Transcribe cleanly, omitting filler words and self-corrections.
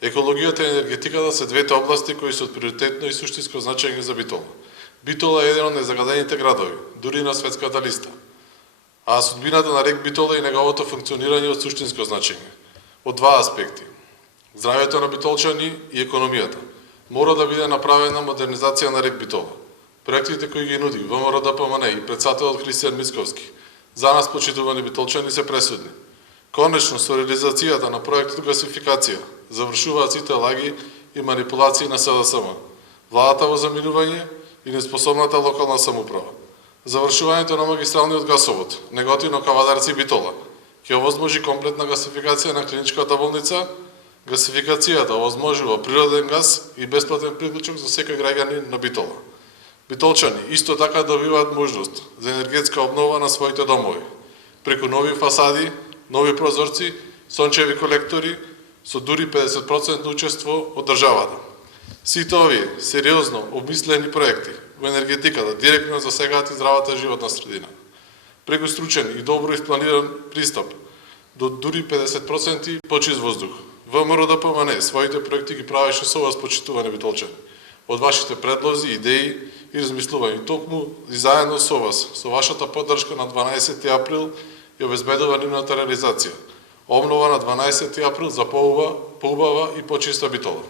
Екологијата и енергетиката се двете области кои се од приоритетно и суштинско значење за Битола. Битола е еден од незагадените градови, дури на светската листа. А судбината на рек Битола и неговото функционирање од суштинско значење. Од два аспекти. Здравјето на битолчани и економијата. Мора да биде направена модернизација на рек Битола. Проектите кои ги нуди ВМРО-ДПМН и председателот Христијан Мицковски за нас почитувани битолчани се пресудни. Конечно, со реализацијата на проектот гасификација завршуваат сите лаги и манипулации на СДСМ, владата во заминување и неспособната локална самоуправа. Завршувањето на магистралниот гасовод, Неготино, Кавадарци и Битола, ќе овозможи комплетна гасификација на клиничката болница. Гасификацијата овозможува природен газ и бесплатен приклучок за секој граѓанин на Битола. Битолчани исто така добиваат можност за енергетска обнова на своите домови, преку нови фасади, нови прозорци, сончеви колектори, со дури 50% учество од државата. Сите овие сериозно обмислени проекти во енергетиката директно засегаат и здравата животна средина. Преку стручен и добро испланиран пристап до дури 50% почист воздух. ВМРО-ДПМН своите проекти ги правеше со вас, почитувани битолчани. Од вашите предлози, идеи и размислувања, токму и заедно со вас, со вашата поддршка на 12 април ја обезбедува нивната реализација. Обнова на 12 април за поубава и почиста Битола.